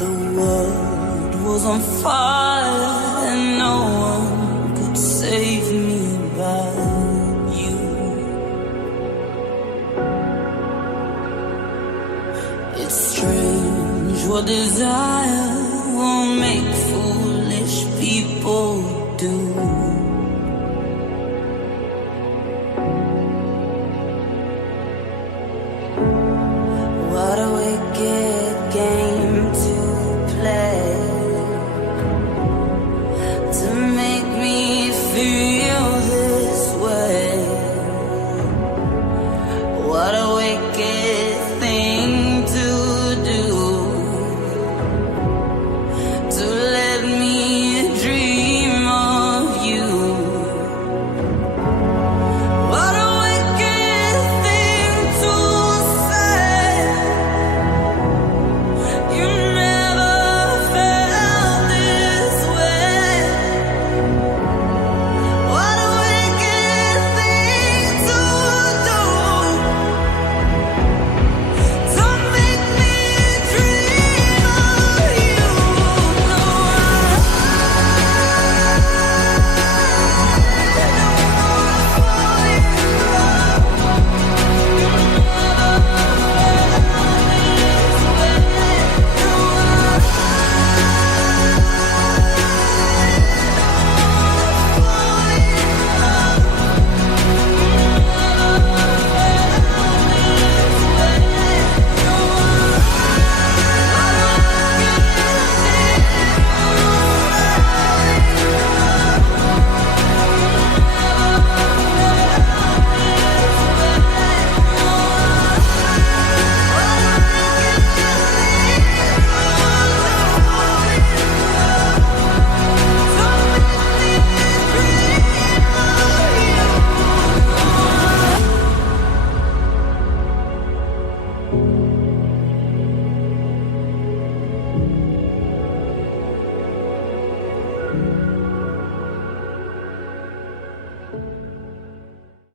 The world was on fire and no one could save me but you. It's strange what desire will make foolish people do. What a wicked game to play, to make me feel this way. What a wicked